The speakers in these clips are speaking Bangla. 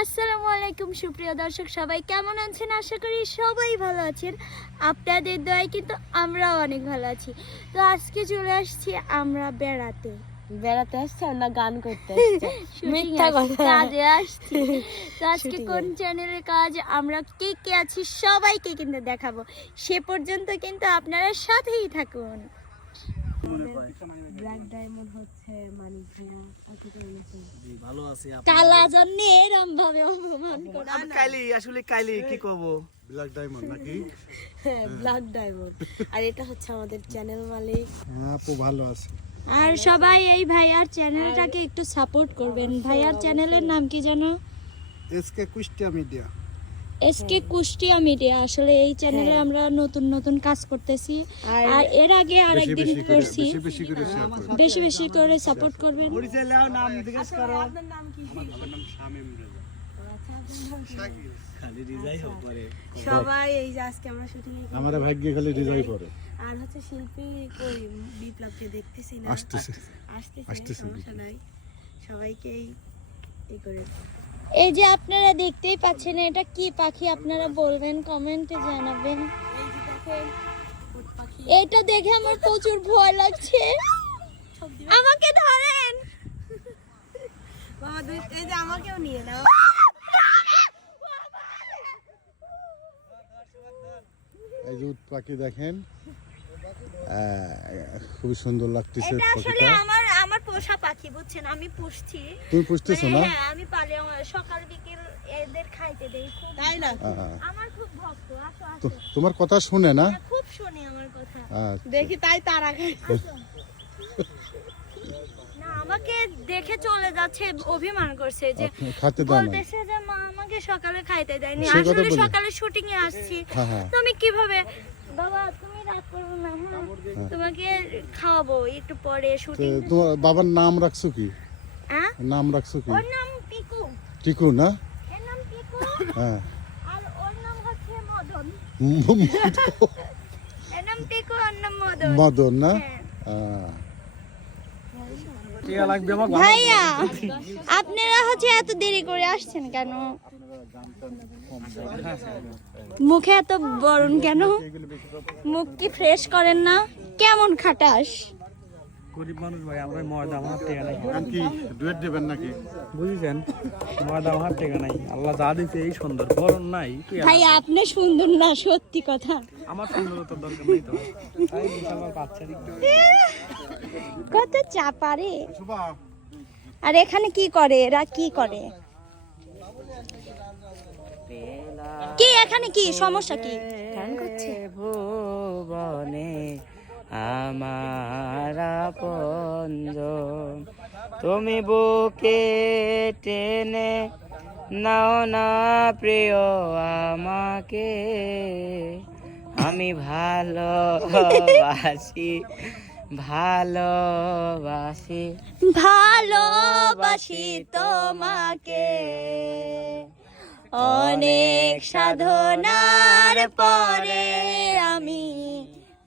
আসসালামু আলাইকুম সুপ্রিয় দর্শক সবাই কেমন আছেন? আশা করি সবাই ভালো আছেন। আপনাদের দয়ায় কিন্তু আমরাও অনেক ভালো আছি। তো আজকে চলে আসছি আমরা বেড়াতে। বেড়াতে আসছে না গান করতে মিথ্যা কথা। কাজে আসছি। তো আজকে কোন চ্যানেলের কাজ? আমরা কে কে আছি সবাইকে কিন্তু দেখাবো। সে পর্যন্ত কিন্তু আপনারা সাথেই থাকুন। ভালো আছি কালা জন্য এরম ভাবে অপমান করে। আমি আসলে কাইলি কি করব ব্ল্যাক ডায়মন্ড নাকি? হ্যাঁ ব্ল্যাক ডায়মন্ড আর এটা হচ্ছে আমাদের চ্যানেল মালিক। হ্যাঁ আপু ভালো আছে। আর সবাই এই ভাইয়ার চ্যানেলটাকে একটু সাপোর্ট করবেন। ভাইয়ার চ্যানেলের নাম কি জানো SK Kushtia media. SK Kushtia media আসলে এই চ্যানেলে আমরা নতুন নতুন কাজ করতেছি। আর- আর এর আগে আরেকদিন বেশি করে করছি। বেশি বেশি করে সাপোর্ট করবেন। পরিচয় নাও নাম জিজ্ঞেস করো। আপনার নাম কি? খালি রিজাই হোক পরে। সবাই এই যে আজকে আমরা শুটিং আমার ভাগ্যে খালি রিজাই করে আর হচ্ছে শিল্পী কই বিপ্লবকে দেখতেছি না। আসতেছে। আসতেছে আসতেছে সমস্যা নাই। সবাইকেই এই করে। এই যে আপনারা দেখতেই পাচ্ছেন এটা কি পাখি আপনারা বলবেন? কমেন্টে জানাবেন। এটা দেখে আমার প্রচুর ভয় লাগছে। আমাকে ধরেন। বাবা এই যে আমাকেও নিয়ে নাও। এই যে উট পাখি দেখেন। আহ, খুব সুন্দর লাগতেছে পাখিটা। আমার পোষা পাখি বুঝছেন? আমি পুষছি। তুমি পুষতেছো না? মানে হ্যাঁ আমি পালে সকাল বিকেল এদের খাইতে দেই খুব তাই না? আমার খুব ভক্ত আসো আসো তোমার কথা শুনে না? হ্যাঁ, খুব শুনে আমার কথা। আচ্ছা। দেখি তাই তারা খাই না আমাকে দেখে চলে যাচ্ছে অভিমান করছে যে না বলতেছে যে মা আমাকে সকালে খাইতে দেয়নি। আসলে সকালে শুটিং এ আসছি। হ্যাঁ হ্যাঁ। তো আমি কীভাবে বাবা তুমি না হ্যাঁ তোমাকে খাওয়াবো একটু পরে তো শুটিং তোমার বাবার নাম রাখছো কি? হ্যাঁ? নাম রাখছো কি? ওর নাম পিকু টিকু না? এর নাম পিকু হ্যাঁ। আর ওর নাম হচ্ছে মদন। এর নাম ওর নাম মদন। মদন না? হ্যাঁ। ভাইয়া আপনারা হচ্ছে এত দেরি করে আসছেন কেন? মুখে এত বরণ কেন? মুখ কি ফ্রেশ করেন না? কেমন খাটাস? গরিব মানুষ ভাই আমরা ময়দা আমার টেকা নাই। কি ডুয়েট দেবেন নাকি? বুঝেছেন? ময়দা আমার টেকা নাই। আল্লাহ যা দিতে এই সুন্দর বরণ নাই ভাই আপনি সুন্দর না সত্যি কথা। আমার সুন্দরতার দরকার নেই তো। তাই একটু কত চাপা রে। আর এখানে কি করে? এরা কি করে? কি এখানে কি? সমস্যা কি? গান করছে। ভুবনে আমার পঞ্জ তুমি বুকে টেনে নাও না প্রিয় আমাকে। আমি ভালোবাসি ভালোবাসি ভালোবাসি তোমাকে। অনেক সাধনার পরে আমি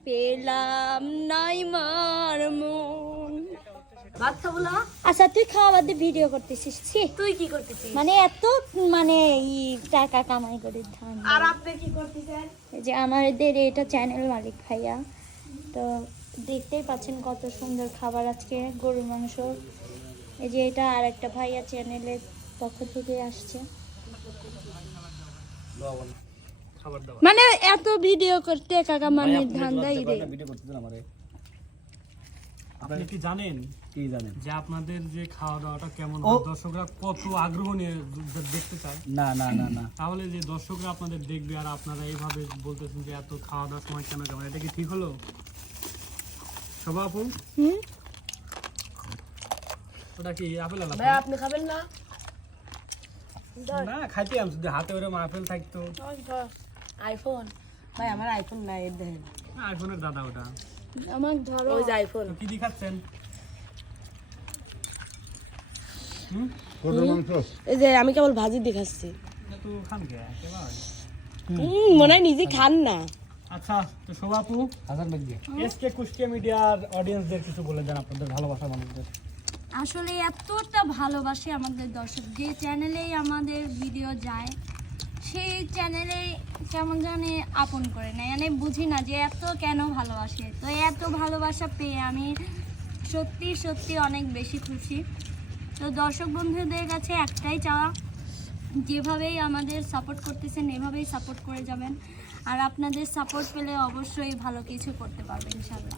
পেলাম নাই মার মন আচ্ছা তুই খাওয়া বাদ দিয়ে ভিডিও করতেছিস। তুই কি করতেছিস? মানে এত মানে টাকা কামাই করে ধান। আর আপনি কি করতেছেন? এই যে আমাদের এটা চ্যানেল মালিক ভাইয়া। তো দেখতেই পাচ্ছেন কত সুন্দর খাবার আজকে গরুর মাংস। এই যে এটা আর একটা ভাইয়া চ্যানেলের পক্ষ থেকে আসছে। মানে এত ভিডিও করতে কাকা মানে ধান্দাই রে। ভিডিও করতে আমারে? আপনি কি জানেন কি জানেন? যে আপনাদের যে খাওয়া দাওয়াটা কেমন দর্শকরা কত আগ্রহ নিয়ে দেখতে চায়? না না না না। তাহলে যে দর্শকরা আপনাদের দেখবে আর আপনারা এইভাবে বলতেছেন যে এত খাওয়া দাওয়ার সময় কেন কেমন এটা কি ঠিক হলো? শোভা আপু? হুম? ওটা কি আপেল আপনি খাবেন না? না খাইতে আমি যদি হাতে আপেল থাকতো। আইফোন ভাই আমার আইফোন নাই এর দেখেন আইফোনের দাদা ওটা। আমার ধরো। ওই যে আইফোন কি দেখাচ্ছেন? এই যে আমি কেবল ভাজি দেখাচ্ছি। তো খান কে একেবারে। হুম, মনে হয় নিজে খান না। আচ্ছা তো শোভা আপু হাজার লাগবে এসকে কুষ্টিয়া মিডিয়ার অডিয়েন্সদের কিছু বলে দেন আপনাদের ভালোবাসা মানুষদের। আসলে এতটা ভালোবাসে আমাদের দর্শক। যে চ্যানেলেই আমাদের ভিডিও যায়, সেই চ্যানেলে কেমন জানি আপন করে নেয়। মানে বুঝি না যে এত কেন ভালোবাসে। তো এত ভালোবাসা পেয়ে আমি সত্যি সত্যি অনেক বেশি খুশি। তো দর্শক বন্ধুদের কাছে একটাই চাওয়া, যেভাবেই আমাদের সাপোর্ট করতেছেন, এভাবেই সাপোর্ট করে যাবেন। আর আপনাদের সাপোর্ট পেলে অবশ্যই ভালো কিছু করতে পারবেন ইনশাল্লাহ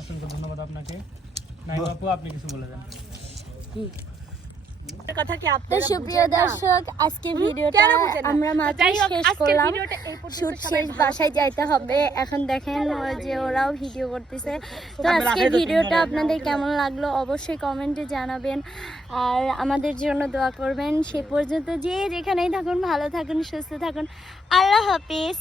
অসংখ্য ধন্যবাদ আপনাকে। আপনি কিছু বলে দেন। কথা কি তো আপনারা সুপ্রিয় দর্শক আজকে ভিডিওটা কেন বুঝেন না? আমরা মাত্র শেষ করলাম। ভিডিওটা এই পর্যন্ত শুট শেষ বাসায় যাইতে হবে। এখন দেখেন যে ওরাও ভিডিও করতেছে। তো আজকের ভিডিওটা আপনাদের কেমন লাগল অবশ্যই কমেন্টে জানাবেন। আর আমাদের জন্য দোয়া করবেন। সে পর্যন্ত যে যেখানেই থাকুন ভালো থাকুন সুস্থ থাকুন। আল্লাহ হাফিজ।